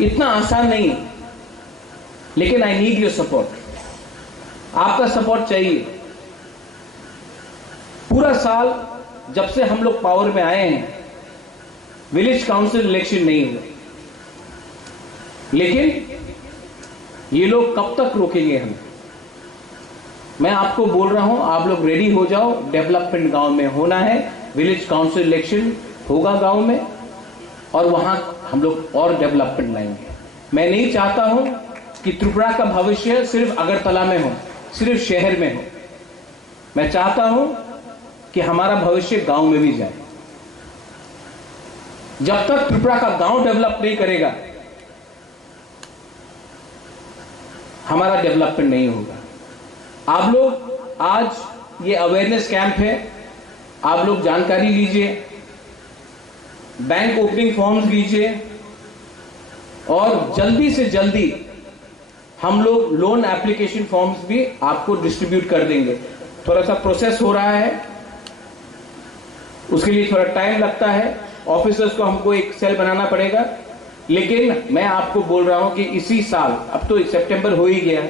इतना आसान नहीं है, लेकिन आई नीड योर सपोर्ट। आपका सपोर्ट चाहिए। पूरा साल जब से हम लोग पावर में आए हैं, विलेज काउंसिल इलेक्शन नहीं हुआ, लेकिन ये लोग कब तक रोकेंगे हमें? मैं आपको बोल रहा हूं, आप लोग रेडी हो जाओ। डेवलपमेंट गांव में होना है, विलेज काउंसिल इलेक्शन होगा गांव में, और वहां हम लोग और डेवलपमेंट लाएंगे। मैं नहीं चाहता हूं कि त्रिपुरा का भविष्य सिर्फ अगरतला में हो, सिर्फ शहर में हो। मैं चाहता हूं कि हमारा भविष्य गांव में भी जाए। जब तक त्रिपुरा का गांव डेवलप नहीं करेगा, हमारा डेवलपमेंट नहीं होगा। आप लोग आज ये अवेयरनेस कैंप है, आप लोग जानकारी लीजिए, बैंक ओपनिंग फॉर्म्स लीजिए, और जल्दी से जल्दी हम लोग लोन एप्लीकेशन फॉर्म्स भी आपको डिस्ट्रीब्यूट कर देंगे। थोड़ा सा प्रोसेस हो रहा है, उसके लिए थोड़ा टाइम लगता है, ऑफिसर्स को हमको एक सेल बनाना पड़ेगा, लेकिन मैं आपको बोल रहा हूं कि इसी साल, अब तो सितंबर हो ही गया,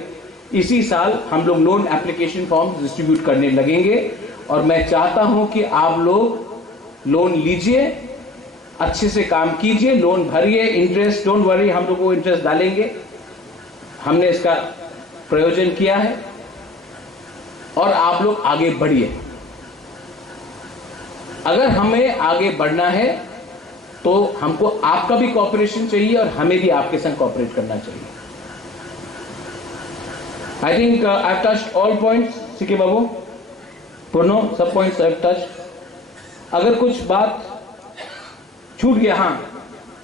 इसी साल हम लोग लोन एप्लीकेशन फॉर्म डिस्ट्रीब्यूट करने लगेंगे। और मैं चाहता हूं कि आप लोग लोन लीजिए, अच्छे से काम कीजिए, लोन भरिए, इंटरेस्ट डोंट वरी, हम लोग वो इंटरेस्ट डालेंगे। हमने इसका प्रयोजन किया है, और आप लोग आगे बढ़िए। अगर हमें आगे बढ़ना है तो हमको आपका भी कोऑपरेशन चाहिए, और हमें भी आपके संग कोऑपरेट करना चाहिए। I think I have touched all points. CK Babu, Purno, सब पॉइंट्स आई हैव टच्ड। अगर कुछ बात छूट गया, हाँ,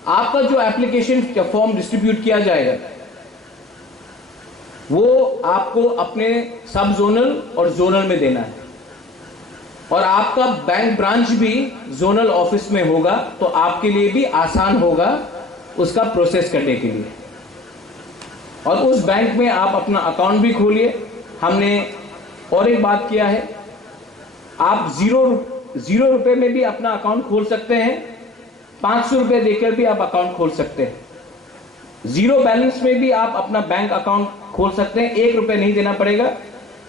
आपका जो एप्लीकेशन का फॉर्म डिस्ट्रीब्यूट किया जाएगा, वो आपको अपने सब जोनल और जोनल में देना है, और आपका बैंक ब्रांच भी जोनल ऑफिस में होगा, तो आपके लिए भी आसान होगा उसका प्रोसेस करने के लिए। और उस बैंक में आप अपना अकाउंट भी खोलिए। हमने और एक बात किया है, आप जीरो रुपए में भी अपना अकाउंट खोल सकते हैं, 500 रुपए देकर भी आप अकाउंट खोल सकते हैं। जीरो बैलेंस में भी आप अपना बैंक अकाउंट खोल सकते हैं, 1 रुपए नहीं देना पड़ेगा,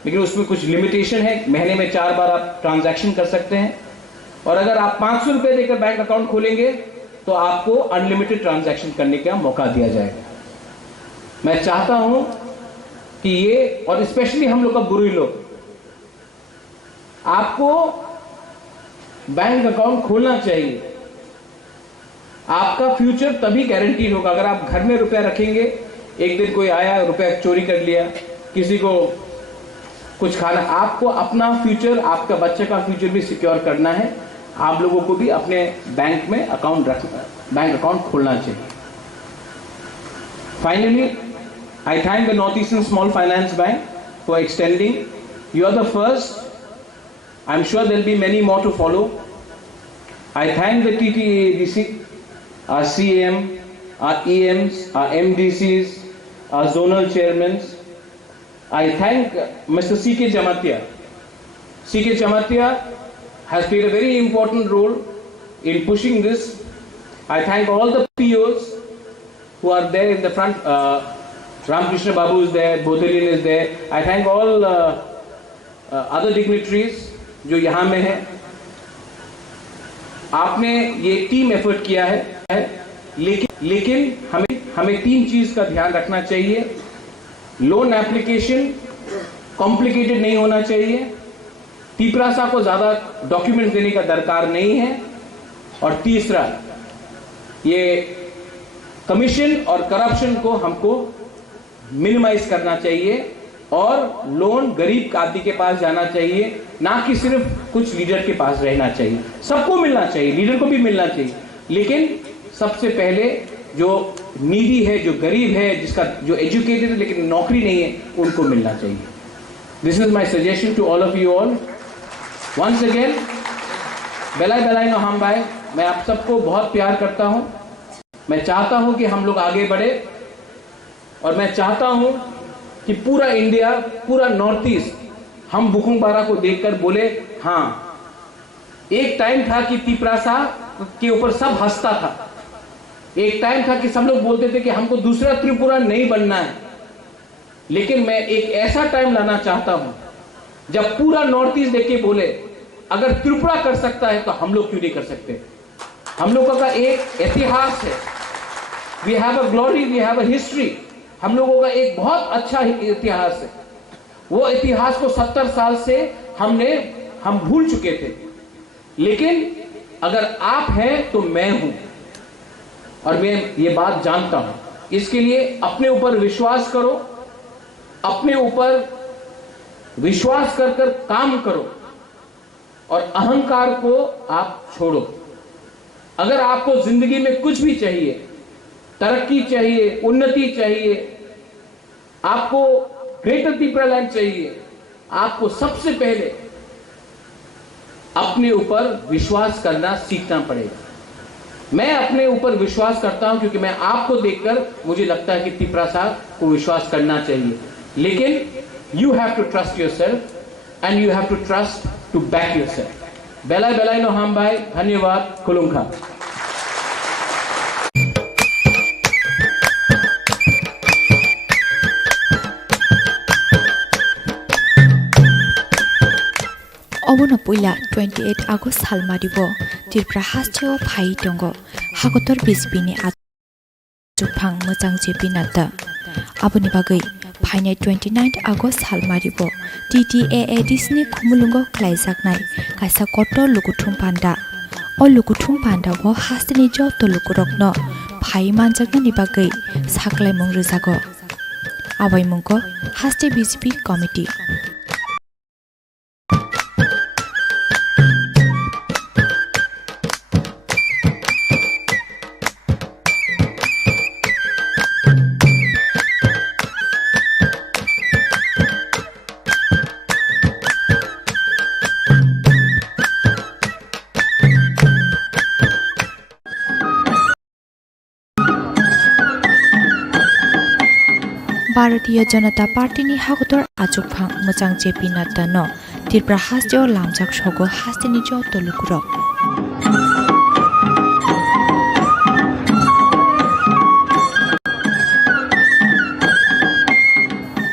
लेकिन उसमें कुछ लिमिटेशन है, महीने में 4 बार आप ट्रांजैक्शन कर सकते हैं। और अगर आप 500 रुपए देकर बैंक अकाउंट खोलेंगे तो आपको अनलिमिटेड ट्रांजैक्शन करने का मौका दिया जाएगा। मैं चाहता हूं कि ये, और स्पेशली हम लोग का बुरी लोग, आपको बैंक अकाउंट खोलना चाहिए। आपका फ्यूचर तभी गारंटीड होगा। अगर आप घर में रुपया रखेंगे, एक दिन कोई आया, रुपया चोरी कर लिया, किसी को कुछ खाना, आपको अपना फ्यूचर, आपका बच्चे का फ्यूचर भी सिक्योर करना है। आप लोगों को भी अपने बैंक में अकाउंट रखना, बैंक अकाउंट खोलना चाहिए। Finally, I thank the Northeastern Small Finance Bank for extending. You are the first. I'm sure there will be many more to follow. I thank the TTADC, our CM, our EMs, our MDCs, our zonal chairmen. I thank Mr. C.K. Jamatia. C.K. Jamatia has played a very important role in pushing this. I thank all the POs who are there in the front. Ramakrishna Babu is there, Bodhalian is there. I thank all other dignitaries जो यहाँ में हैं। आपने ये team effort किया है, लेकिन हमें 3 चीज का ध्यान रखना चाहिए। लोन एप्लीकेशन कॉम्प्लिकेटेड नहीं होना चाहिए, तीसरा को ज्यादा डॉक्यूमेंट देने का दरकार नहीं है, और तीसरा, ये कमीशन और करप्शन को हमको मिनिमाइज करना चाहिए, और लोन गरीब आदमी के पास जाना चाहिए, ना कि सिर्फ कुछ लीडर के पास रहना चाहिए। सबको मिलना चाहिए, लीडर को भी मिलना चाहिए, लेकिन सबसे पहले जो नीडी है, जो गरीब है, जो एजुकेटेड है लेकिन नौकरी नहीं है, उनको मिलना चाहिए। This is my suggestion to all of you all. Once again, बेलाई नो हम भाई, मैं आप सबको बहुत प्यार करता हूं। मैं चाहता हूं कि हम लोग आगे बढ़े, और मैं चाहता हूं कि पूरा इंडिया, पूरा नॉर्थ ईस्ट हम बुकुंगबारा को देखकर बोले, हाँ, एक टाइम था कि तिपरासा के ऊपर सब हंसता था, एक टाइम था कि सब लोग बोलते थे कि हमको दूसरा त्रिपुरा नहीं बनना है, लेकिन मैं एक ऐसा टाइम लाना चाहता हूं जब पूरा नॉर्थ ईस्ट देख के बोले अगर त्रिपुरा कर सकता है तो हम लोग क्यों नहीं कर सकते। हम लोगों का एक इतिहास है, we have a glory, we have a history. हम लोगों का एक बहुत अच्छा इतिहास है। वो इतिहास को 70 साल से हम भूल चुके थे, लेकिन अगर आप हैं तो मैं हूं, और मैं ये बात जानता हूं। इसके लिए अपने ऊपर विश्वास करो, अपने ऊपर विश्वास कर कर काम करो और अहंकार को आप छोड़ो। अगर आपको जिंदगी में कुछ भी चाहिए, तरक्की चाहिए, उन्नति चाहिए, आपको ग्रेटर त्रिपुरा लैंड चाहिए, आपको सबसे पहले अपने ऊपर विश्वास करना सीखना पड़ेगा। मैं अपने ऊपर विश्वास करता हूं क्योंकि मैं आपको देखकर मुझे लगता है कि त्रिपुरा साहब को विश्वास करना चाहिए, लेकिन you have to trust yourself and you have to trust to back yourself. बेलाई बेलाई नो हम भाई, धन्यवाद, खुलुमखा। अबनो पुला 28 आगस्ट सालमारिबो त्रिपुरा हास्टेआव फाइ दंग हागतर बिजपिनि आजुफां मोजां जेपिनाता आबोनि बागै फाइनाय 29 आगस्ट सालमारिबो TTAADSनि खुमुलुंग ख्लाइजाकनाय कायसा कट लुगुथुम पान्डा अ लुगुथुम पान्डावो हास्टेनि जत लुगुरकनो फाइ मानजाकनानि बागै साख्लायमुं रोजागो आबायमुंगो हास्टे बिजपि कमिटि भारतीय जनता पार्टीनि हागतर आजुफां मोजां जेपि नातानो त्रिपुरा हास्टेआव लामजाक सगो हास्टेनि जत लुगुरक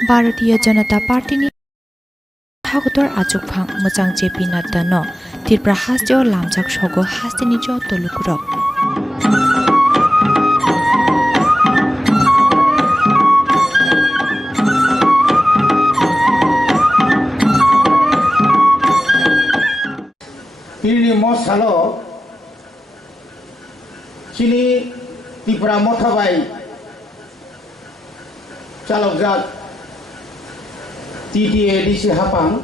भारतीय जनता पार्टीनि हागतर आजुफां मोजां JP नातानो Tripura हास्टेआव लामजाक सगो हास्टेनि Jat लुगुरक Ini mo salo chini Tripura mothabai chalokjak TTADC hapang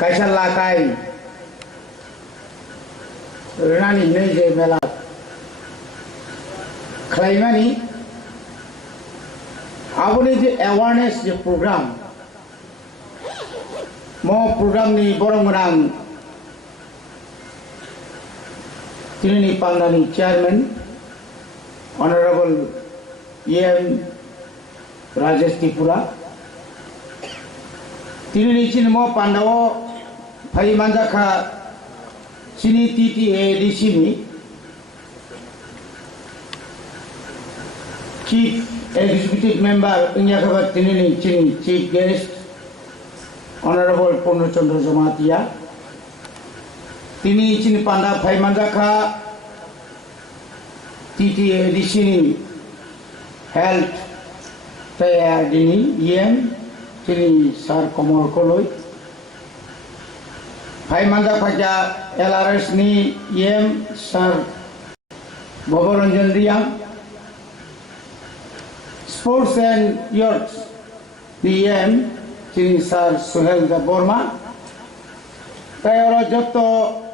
kaisa lakai rani nei je mela khlaimani aboni je awareness je program mo program ni borong menang Trini Pandani Chairman Honorable EM Rajesh Tripura Trini Chin mo Pandawo Phai Manjaka Chini TTADC ni Chief Executive Member Inyakabat Trini Chin Chief Guest Honorable Purno Chandra Jamatia Tini Chini Panda Phai Manjaka TTADC ni Health Tayar Dini EM Chini Sar Komor Koloi Phai Manjaka ja LRS ni EM Sar Boboranjan Riyam Sports and Youth ni EM Chini Sar Suhel Borma Tayaro Joto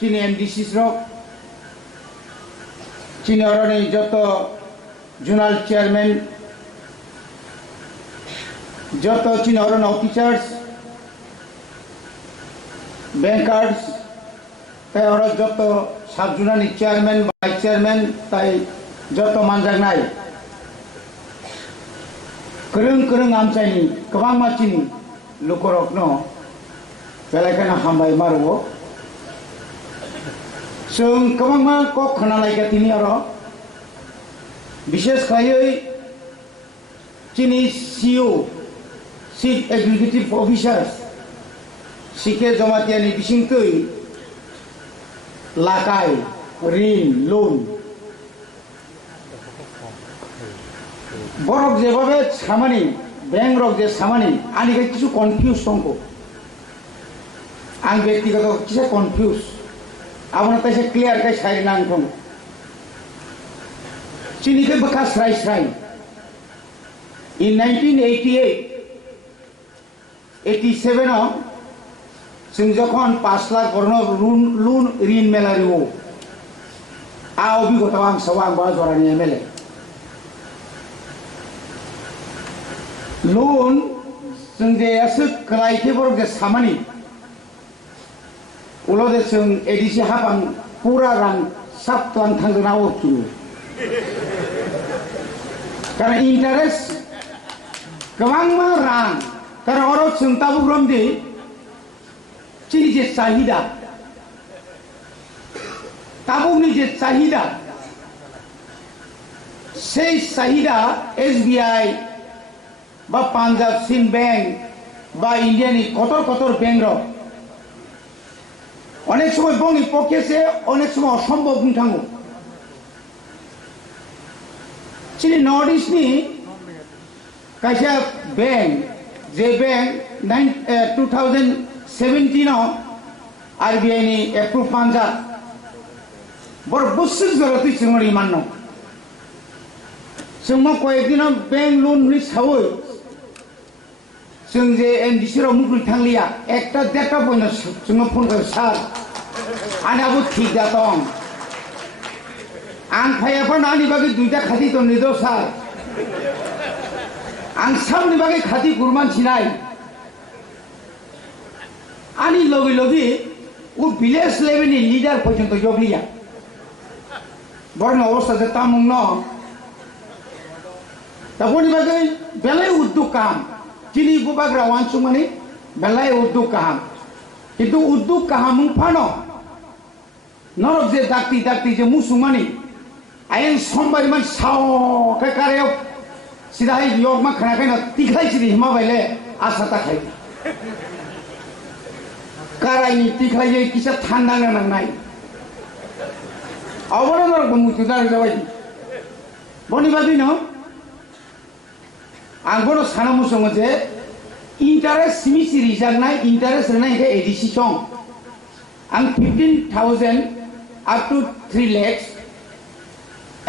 Chini MDC Rock Chini Oroni Joto Journal Chairman Joto Chini Oron Officers Bankers Tayaro Joto Sabjunani Chairman Vice Chairman Tai Joto Manjagnai Kereng amcani kebang macini lukorok no belakana hambai marwo जों गोबां कक खोनालायगासिनो आरो विशेष खायै जोंनि सिइअ chief executive officers सिके जमातियानि बिसिंखै लाखाय ऋण loan बरक जेबाबे सामानि bank रक जे सामानि आनिखाय किछु कनफिउज दंखौ आं व्यक्तिगत किसे कनफिउज आबना तैसे क्लियर काय साइड नां दं चिनिखै बखा स्राय स्राय in 1988 87 जों जखन 5 लाख लोन ऋण मेलारिओ आ अभिगता आं सवा आं बा जरानि एमएलए लोन जों जे एसे क्लाइके बर जे सामानि उलो जे जों एडिसि हाबां पूरा रां सात लाख थांगोना अकिनि कारण इंटरेस्ट गोबां रां कारण अरो जों ताबुग्रम दि चिनि जे चाहिदा ताबुगनि जे चाहिदा সেই चाहिदा एसबीआई বা পাঞ্জাব সিন ব্যাংক বা ইন্ডিয়ানি কতর ব্যাংক অনেক সময় বংনি পকেছে অনেক সময় অসম্ভব থাঙ্গো চিনি নর্থ ইস্টনি কাইসা ব্যাংক যে ব্যাংক 2017 आरबीआई नि एप्रुव पांजाब बर बोसोर जरति जोंनि माननो जों कयेक दिन बैंक लोन नि सावै जों जे एनडीसी राव मुखुल थांलिया एकटा देटा बयनो जों फोन कर सार आनाबो ठीक जातों आं फायाफोर आंनि बागै दुइटा खाथि दं निदो सार आं सामनि बागै खाथि गुरमान सिनाय आनी लगे लगे वो विलेज लेवल नि लीडर पर्यंत जगलिया बरन अवस्था जे तामुं न तबनि बागै बेलाय उद्योग काम जिनि बुबाग्रा वानसुमानि बेलाय उद्योग काम किन्तु उद्योग काम फानो नरक जे दाक्ति जे मुसुमानि आयन समबार मान साव के कारेव सिधाय योग मा खनाखाय न तिखाय सिरि हिमा बायले आसा ताखाय कारायनि तिखाय किसा थान्दा नांनाय आवरा नरक मुचुदार जाबाय बनि बादि न आंबो साना मुसुङो जे इंटरेस्ट सिमिसि रिजार्नाय इंटरेस्ट होनाय के एडिसि सं आं 15,000 up to 3 lakhs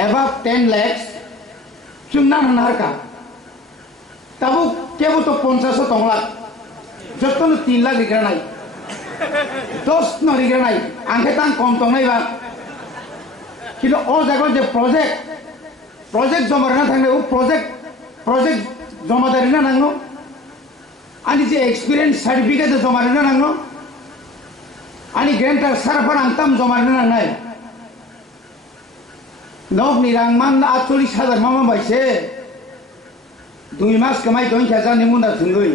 above 10 lakhs Chumna नारका तबो केबो तो 50 तो लाख जतन 3 लाख रिगनाय 10 न रिगनाय आंखे तां कम तो नायबा किलो ओ जागो जे प्रोजेक्ट जमारना थांनो ओ प्रोजेक्ट जमादारि ना नांगौ आनि जे एक्सपीरियंस सर्टिफिकेट जमारना नांगौ आनि ग्रेंटार सारफोर आंताम जमारना नांनाय नक निरांमान 48,000 मामा बायसे 2 मास कमाय 2,000 नि मुन्दा थुंगै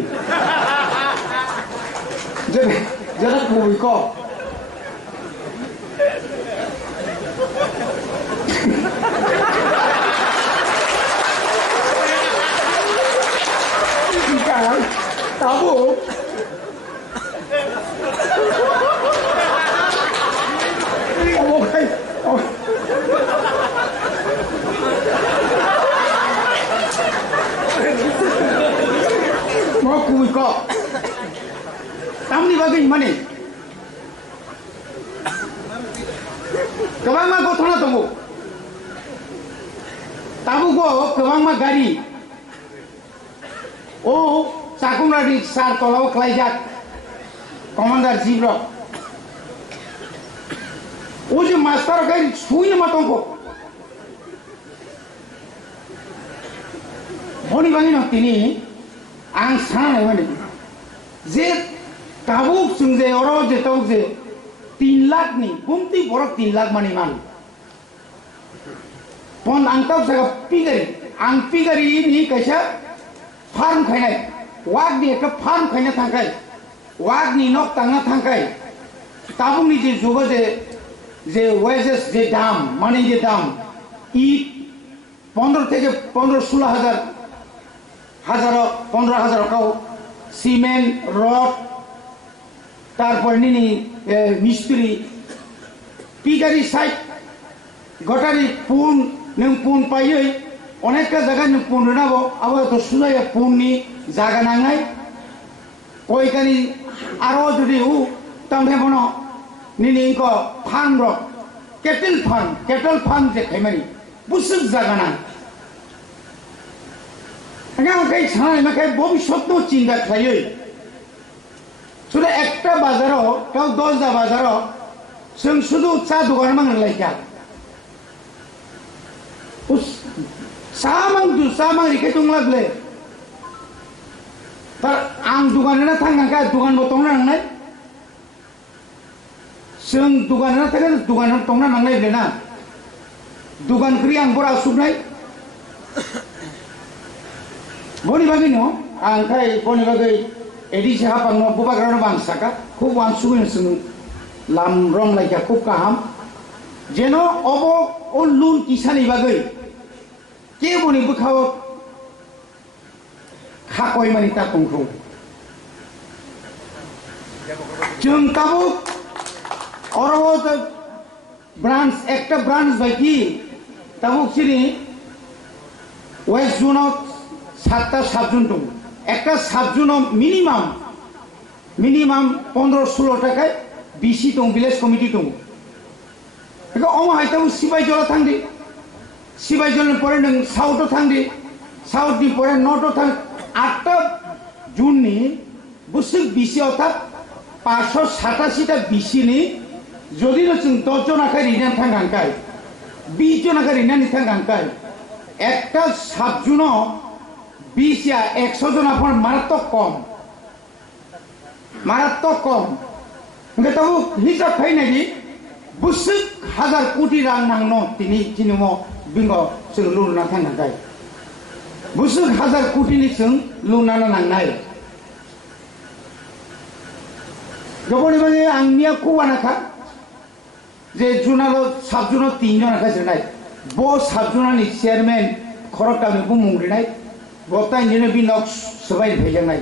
जरा बबे को Tabo okay mau kui ko tamni bagai mane kebang ma gothona tongo tabu go kebang ma gari o sakumradi sar tolaw klaijak commander jibro o je master gari sui ma tongo boni bangi no tini आं सानाय माने जे Tabuk जोंजे अरो जे Tabuk जे 3 लाख नि बुमति बरक 3 लाख माने मान पन आं ताब जागा पिगारि नि कैसा फार्म खायनाय वाग नि एक फार्म खायना थांखाय वाग नि नक तांना थांखाय ताबुक नि जे जुगो जे যে ওয়েজেস যে দাম মানে যে দাম ইট 15 থেকে 15-16 হাজার 15,000 কাউ সিমেন্ট রড তারপর নিনি মিস্ত্রি পিকারি সাইট গটারি পুন নং পুন পাইयै অনেকটা জায়গা নং পুন নাবো আবার তো সুজাই পুননি জায়গা নাঙাই কইকানি আরো যদি উ তামে বনো নিনি ইনক ফান রক কেটেল ফান যে খাইমারি বুসুক জায়গা না আমাকে ছাড়াই মাকে ভবিষ্যৎ চিন্তা খাইयै শুধু একটা বাজারও কেউ 10টা বাজারও जों শুধু চা দোকান মাংলাইকা চা মাংরিকে দं লাগলে তার আं দোকানে थांनांका दোकान बतंना नांनाय जों दोकाना थागोन दोकान तंना नांनाय बेना दोकान क्रि आं बरा सुबनाय बनि बागै न आं खाय बनि बागै एदि साहा पांनो बुबाग्रानो बांसाका खूब वान सुगुन जों लाम रं लाइका खूब गाहाम जेन अब ओ लुन किसानि बागै के बनि बुखाव खाकय मानि ता तंखौ जों ताबो अरबो ब्रांच एकटा ब्रांच बायदि ताबो सिनि वेस्ट जोनाव 7टा साब जोन दं एकटा साब जोनाव मिनिमाम 15-16 टाकाय बीसी दं विलेज कमिटी दं बेखौ अमा हायताव सिबायजला थांदि सिबायजलनि परे नों साउथआव थांदि साउथनि परे नर्थआव थां 8टा जुननि बुसुक बीसी अर्थात 587टा बीसीनि যদি जों 10 জনাকে রিনাन थांगांखाय 20 জনাকে রিনাन थांगांखाय একটা সাব জুনো 20 या 100 জনাফর মারাত্মক কম ओंखाय ताबो हिसाब फायनायनि बुसुक 1000 कोटी रां नांनो तिनिमो बिंगो जों लुना थांनांखाय बुसुक 1000 कोटीनि जों लुना नांनाय जबनि बागे आंनिया कुवानाखा जे जुनालो साब जुनो 3 जनाखा जोनाय बो साब जुनानि चेयारमैन खरकामि बुमुंग्रिनाय बता इंजिनियर बिनक सबाय फैजानाय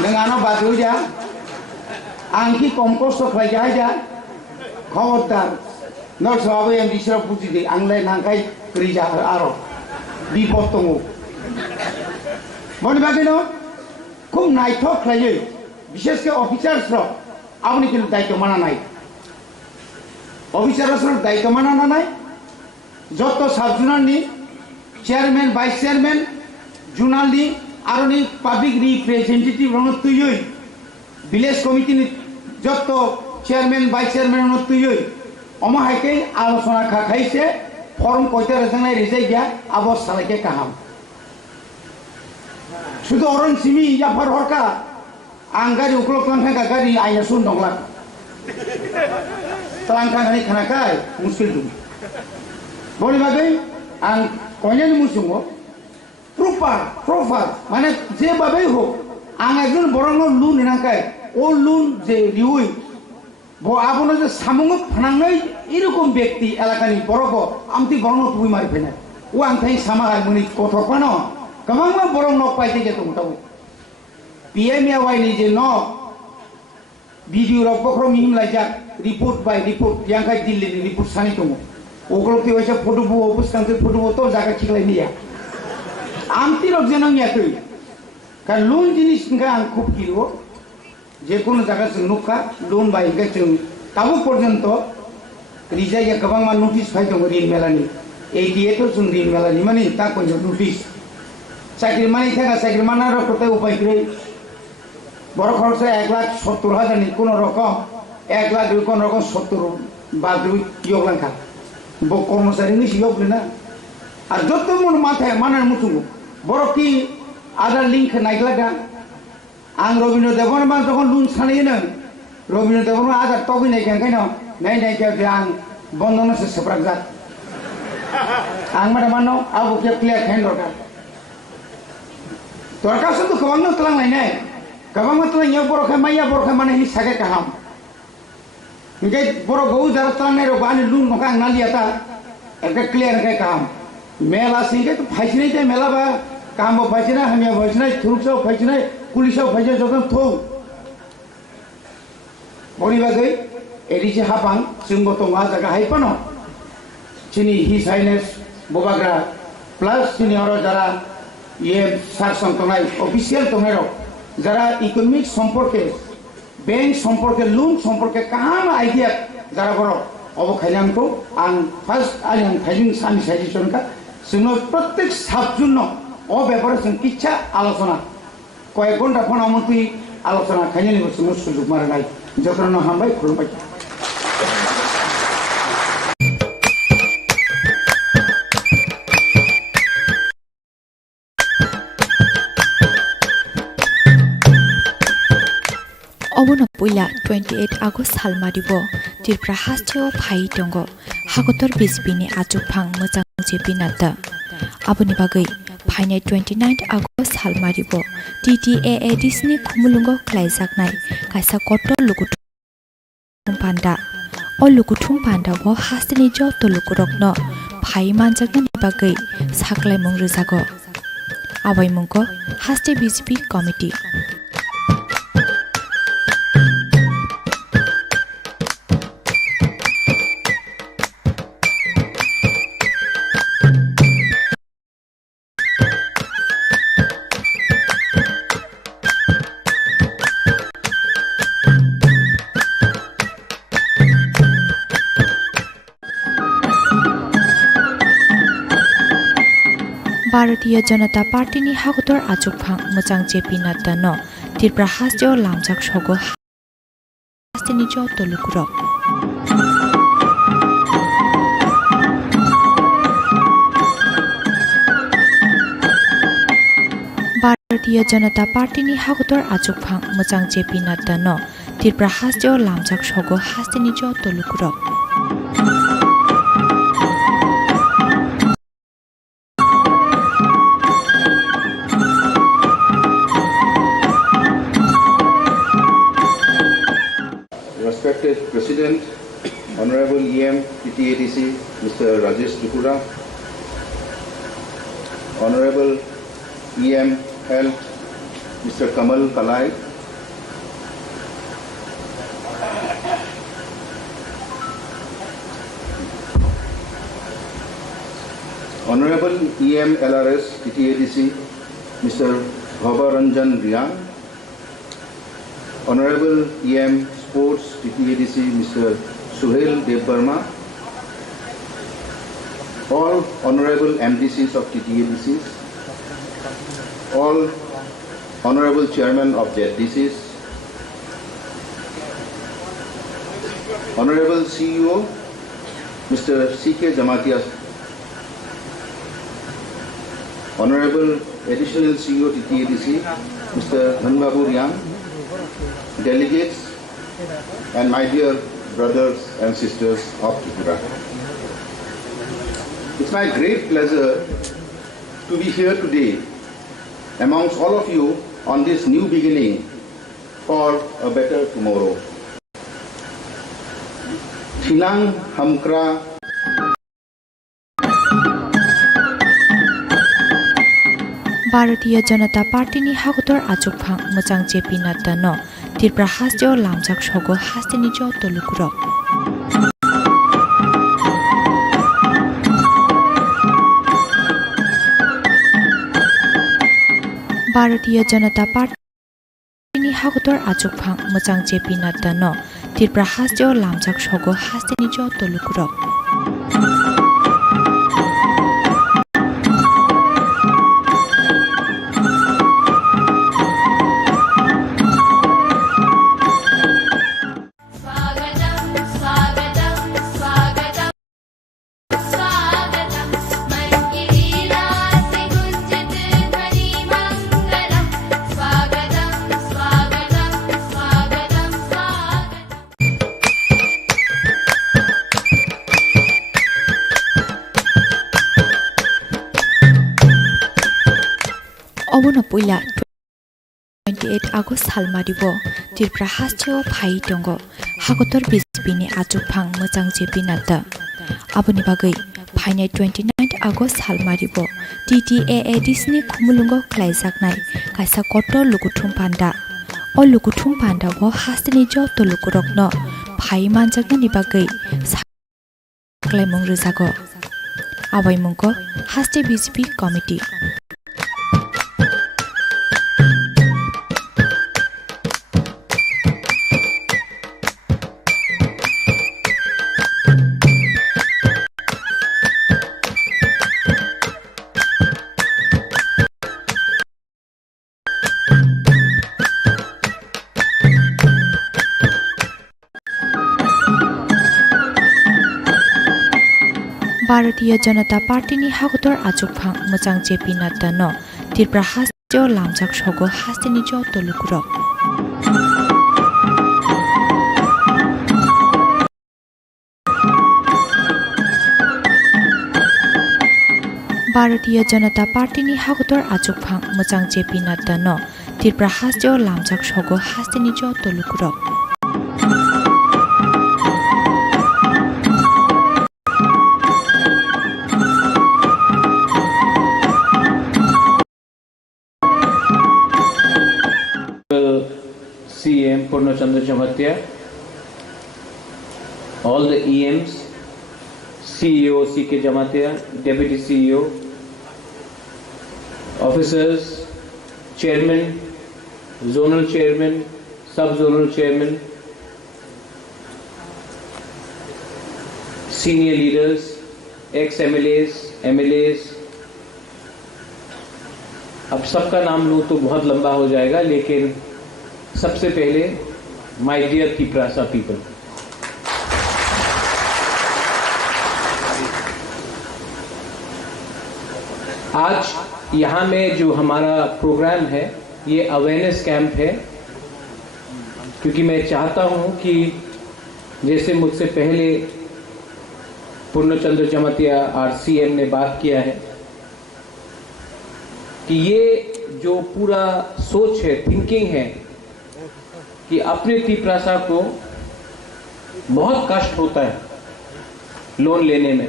नों आनो बाजौ जा आंखि कम कष्ट खालाय जा खबरदार नरसआबो एमडि सरा बुजिदि आंलाय नांखाय ग्रिजा आरो बिपद दङ बनि बागैनो खूब नायथक खालायो विशेषके अफिसार्सर आपनि किन्तु दायित्व माना नाय अफिसार्सर दायित्व माना नाय जत साब जुनालनि चेयारमैन वाइस चेयारमैन जुनालनि आरोनि पाब्लिक रिप्रेजेंटेटिव रनो तुयै विलेज कमिटी जत चेयरमैन वाइस चेयरमैन तुयै अमा हाइके आलोचना खाखाइसे फर्म कयता रेजांनाय रिजाय गया आबो सालायके गाहाम शुद्ध अरन सिमी जाफार हरका आं गारि उखलक लांखांगा गारि आइना सुन दंला तलांखांगानि खानाखाय मुस्किल दं बनि बागै आं कयनानि मुसुङो प्रपार माने जे बाबै हो आं एकजन बरनो लुन नांखाय ओ लुन जे रिउइ बो आबनो जे सामुङो फानांनाय एरकम व्यक्ति एलाकानि बरको आमति बरनो तुइ मारि फैनाय ओ आं थाइ सामा हारमोनि गथ'फानो गोबां बरनो पाइते जे दंताव PMAY नि जे न भिडिअ रक बखरो मिहिम लाइजा रिपोर्ट बाय रिपोर्ट यांखाय दिल्लीनि रिपोर्ट सानि दङ ओगलके वैसा फटो बो पुस्तकांचे फटो बो तो जागा थिखलायनिया आमति रक जेन याखै का लोन जिनिस नखा आं खूब किरो जे कोनो जागा जों नुखा लोन बायगा जों ताबो पर्यन्त रिजाया गोबां मा नोटिस फाय दङ रिन मेलानि 88 जों रिन मेलानि माने ता कोन नोटिस साख्रि मानि थाखा साख्रि माना रखते उपाय गै बड़ खरच 1,70,000 नि कोनो रकम 1 लाख कोनो रकम 70 बाजु योगलांखा बो कर्मचारी नि योगलेना আর যত মন মাথায় মানার মতো বড় কি আদার লিঙ্ক নাইগলাগা आं रवीन्द्र देवबर्मा যখন লুন সানাইনো रवीन्द्र देवबर्मा आदार तगै नाय खायनो नाय आं बन्दनसो सप्राक जा आं माने मानो आबो के क्लियर खाइन दरकार सो गोबां तलांलायनाय गोबां तलांनायाव बरखाय माइया बरखाय माने हि सागे गाहाम इनके बरो गौ जरा ताने रो बानी लून नका नालिया ता एक क्लियर के काम मेला सिंगे तो फाइसने ते मेला बा काम बो फाइसना हमिया फाइसना थुरसो फाइसना पुलिसो फाइसना जगन थौ बनि बागै एडिसे हापां जोंबो तो मा जागा हाइपानो चिनि हिज हाइनेस बोबाग्रा प्लस चिनि अरो जरा ये शासन तनाय ऑफिशियल तनाय जरा इकोनॉमिक সম্পর্কে बैंक সম্পর্কে लोन সম্পর্কে काम आइडिया जरा बरो अब खाइलांखौ आं फार्स्ट आं थाइजिं सानि साजेसन का जोंनो प्रत्येक स्टाफ जुन्नो ओ ব্যাপারে जों किच्छा आलोचना कয়েক घंटा फनामति आलोचना खाइनायनि जोंनो सुजुग मारनाय जतनो हामबाय खुलुमबाय অবন পইলা 28 আগস্ট সালমারিব ত্রিপুরা হাস্টেও ফাই দङ হাগতর বিজপিনি আজুকফাং मोजां जेपि नाद्दा आबनि बागै फाइनाय 29 আগস্ট सालमारिब TTAADSनि खुमुलुंग क्लाइजाकनाय कायसा कट्टर लुगुथुं पान्डा अ लुगुथुं पान्डाव हास्टेनि जत लुगुरकनो फाइ मानजाकनि बागै साख्लायमुं रोजागो आबायमुंग हास्टे बिजेपि कमिटि भारतीय जनता पार्टीनि हागतर आजुकफां मोजां जेपि नाद्दानो त्रिपुरा हास्टेआव लामजाक सगो हास्टेनि जत लुगुरक भारतीय जनता पार्टीनि हागतर आजुकफां मोजां JP नाद्दानो Tripura हास्टेआव लामजाक सगो हास्टेनि Jat लुगुरक Respected President, Honorable EM TTADC, Mr. Rajesh Tripura, Honorable EM Health, Mr. Kamal Kalai, Honorable EM LRS TTADC, Mr. Bhavaranjan Riyan, Honorable EM Sports TTADC Mr. Suhail Devbarma, all Honorable MDCs of TTADCs, all Honorable Chairman of ZDCs, Honorable CEO Mr. C.K. Jamatia, Honorable Additional CEO TTADC Mr. Dhanbabu Riyan, delegates and my dear brothers and sisters of Tripura. It's my great pleasure to be here today amongst all of you on this new beginning for a better tomorrow. Thinang Hamkra Bharatiya Janata पार्टीनि हागतर आजुकफां मोजां JP नाद्दानो Tripura हास्टेआव लामजाक सगो हास्टेनि जत लुगुरक भारतीय जनता पार्टीनि हागतर आजुकफां मोजां JP नाद्दानो Tripura हास्टेआव लामजाक सगो हास्टेनि जत लुगुरक অবন পইলা 28 August সালমারিব Tripura हास्टेआव phi दङ हागतर BJP JP ni achupang mojang JP nata aboni bagai phainai 29 August halmaribo TTAADC ni khumulungo khlaijaknai kaisa kotor lukuthum panda o lukuthum panda bo hastini jo to lukurokno phai manjakna ni bagai klaimong rijago abai mungko haste BJP committee Bharatiya Janata Party ni hagotor achukphang mojang JP Nadda no Tripura hasteo lamjak sogo hasteni jo tolukurok Bharatiya Janata Party ni hagotor achukphang mojang JP Nadda no Tripura hasteo lamjak sogo hasteni jo tolukurok CM Purna Chandra Jamatia, all the EMs, CEO CK Jamatia, Deputy CEO, officers, Chairman, Zonal Chairman, Sub-Zonal Chairman, Senior Leaders, ex-MLAs, MLAs, अब सबका नाम लूँ तो बहुत लंबा हो जाएगा लेकिन सबसे पहले माय डियर त्रिपुरा पीपल आज यहाँ में जो हमारा प्रोग्राम है ये अवेयरनेस कैंप है क्योंकि मैं चाहता हूँ कि जैसे मुझसे पहले पूर्णचंद्र जमातिया RCM ने बात किया है कि ये जो पूरा सोच है थिंकिंग है कि अपने त्रिपुरा को बहुत कष्ट होता है लोन लेने में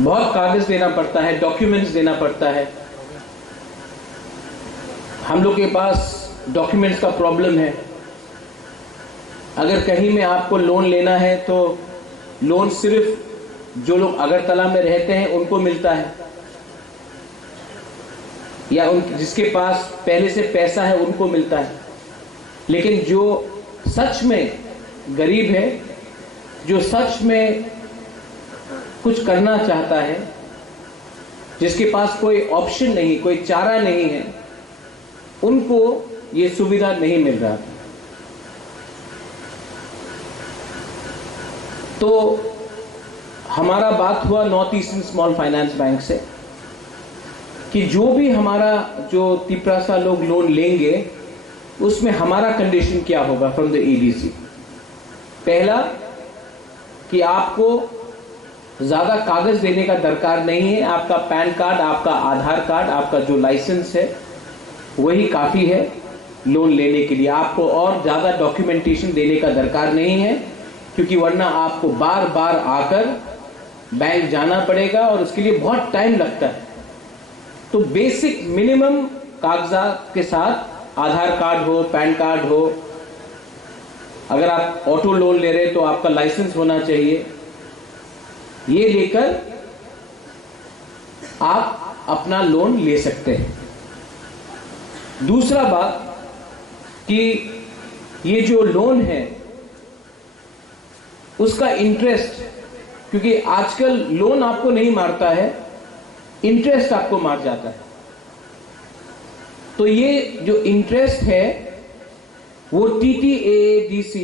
बहुत कागज देना पड़ता है डॉक्यूमेंट्स देना पड़ता है हम लोग के पास डॉक्यूमेंट्स का प्रॉब्लम है अगर कहीं में आपको लोन लेना है तो लोन सिर्फ जो लोग अगरतला में रहते हैं उनको मिलता है या जिसके पास पहले से पैसा है उनको मिलता है लेकिन जो सच में गरीब है जो सच में कुछ करना चाहता है जिसके पास कोई ऑप्शन नहीं कोई चारा नहीं है उनको ये सुविधा नहीं मिल रहा तो हमारा बात हुआ north eastern small finance bank से कि जो भी हमारा जो त्रिपुरा लोग लोन लेंगे उसमें हमारा कंडीशन क्या होगा फ्रॉम द EDC पहला कि आपको ज्यादा कागज देने का दरकार नहीं है आपका पैन कार्ड आपका आधार कार्ड आपका जो लाइसेंस है वही काफी है लोन लेने के लिए आपको और ज्यादा डॉक्यूमेंटेशन देने का दरकार नहीं है क्योंकि वरना आपको बार बार आकर बैंक जाना पड़ेगा और उसके लिए बहुत टाइम लगता है तो बेसिक मिनिमम कागजात के साथ आधार कार्ड हो पैन कार्ड हो अगर आप ऑटो लोन ले रहे तो आपका लाइसेंस होना चाहिए ये लेकर आप अपना लोन ले सकते हैं दूसरा बात कि ये जो लोन है उसका इंटरेस्ट क्योंकि आजकल लोन आपको नहीं मारता है इंटरेस्ट आपको मार जाता है तो ये जो इंटरेस्ट है वो TTAADC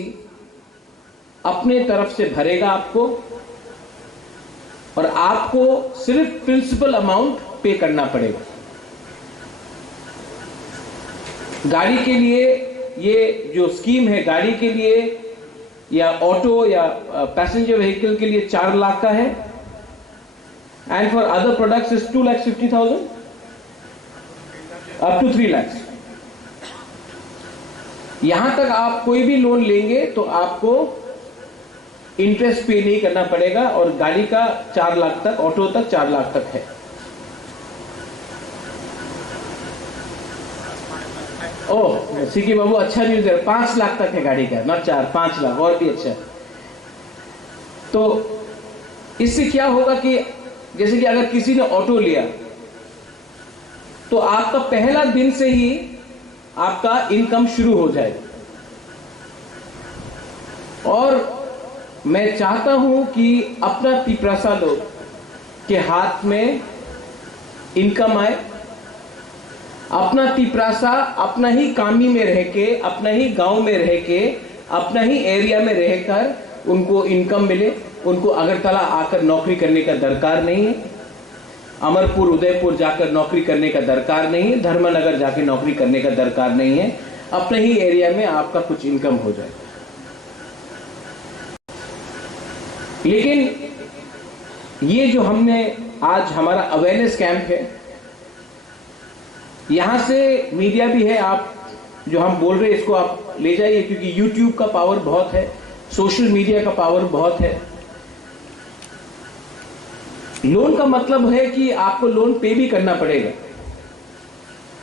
अपने तरफ से भरेगा आपको और आपको सिर्फ प्रिंसिपल अमाउंट पे करना पड़ेगा गाड़ी के लिए ये जो स्कीम है गाड़ी के लिए या ऑटो या पैसेंजर व्हीकल के लिए 4 लाख का है and for other products is 2,50,000 up to 3 lakhs यहां तक आप कोई भी लोन लेंगे तो आपको इंटरेस्ट पे नहीं करना पड़ेगा, और गाड़ी का 4 लाख तक, ऑटो तक 4 लाख तक है। ओह सीके बाबू, अच्छा न्यूज है, 5 लाख तक है गाड़ी का, नॉट 4, 5 लाख, और भी अच्छा। तो इससे क्या होगा कि जैसे कि अगर किसी ने ऑटो लिया तो आपका पहला दिन से ही आपका इनकम शुरू हो जाएगा। और मैं चाहता हूं कि अपना पिपरासा लोग के हाथ में इनकम आए, अपना तिपरासा अपना ही कामी में रह के, अपना ही गांव में रह के, अपना ही एरिया में रहकर उनको इनकम मिले। उनको अगरतला आकर नौकरी करने का दरकार नहीं है, अमरपुर उदयपुर जाकर नौकरी करने का दरकार नहीं है, धर्मनगर जाकर नौकरी करने का दरकार नहीं है। अपने ही एरिया में आपका कुछ इनकम हो जाए। लेकिन ये जो हमने आज हमारा अवेयरनेस कैंप है, यहां से मीडिया भी है, आप जो हम बोल रहे हैं इसको आप ले जाइए, क्योंकि YouTube का पावर बहुत है, सोशल मीडिया का पावर बहुत है। लोन का मतलब है कि आपको लोन पे भी करना पड़ेगा।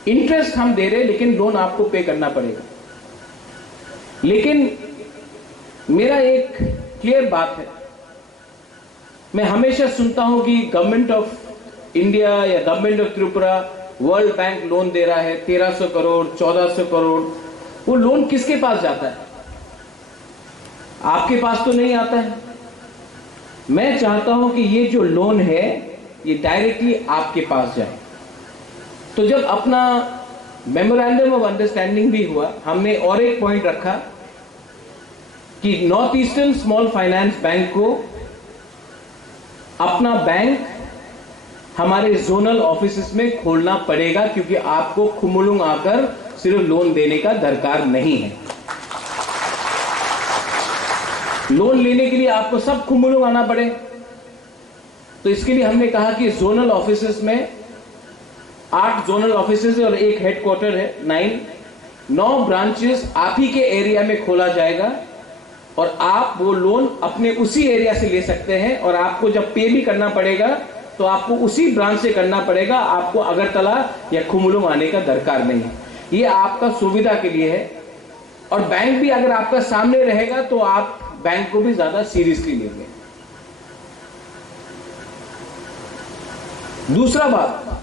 इंटरेस्ट हम दे रहे हैं लेकिन लोन आपको पे करना पड़ेगा। लेकिन मेरा एक क्लियर बात है, मैं हमेशा सुनता हूं कि गवर्नमेंट ऑफ इंडिया या government of Tripura world bank loan दे रहा है 1300 करोड़ 1400 करोड़। वो लोन किसके पास जाता है? आपके पास तो नहीं आता है। मैं चाहता हूं कि ये जो लोन है ये डायरेक्टली आपके पास जाए। तो जब अपना मेमोरेंडम ऑफ अंडरस्टैंडिंग भी हुआ, हमने और एक पॉइंट रखा कि north eastern small finance bank को अपना बैंक हमारे जोनल ऑफिसेस में खोलना पड़ेगा, क्योंकि आपको खुमुलुंग आकर सिर्फ लोन देने का दरकार नहीं है। लोन लेने के लिए आपको सब खुमुलुंग आना पड़े। तो इसके लिए हमने कहा कि जोनल ऑफिसेस में 8 जोनल ऑफिसेस और एक हेडक्वार्टर है, 9 ब्रांचेस आप ही के एरिया में खोला जाएगा, और आप वो लोन अपने उसी एरिया से ले सकते हैं। और आपको जब पे भी करना पड़ेगा तो आपको उसी ब्रांच से करना पड़ेगा, आपको अगरतला या खुमुलुंग आने का दरकार नहीं है। ये आपका सुविधा के लिए है। और बैंक भी अगर आपका सामने रहेगा तो आप बैंक को भी ज्यादा सीरियसली लेंगे। दूसरा बात,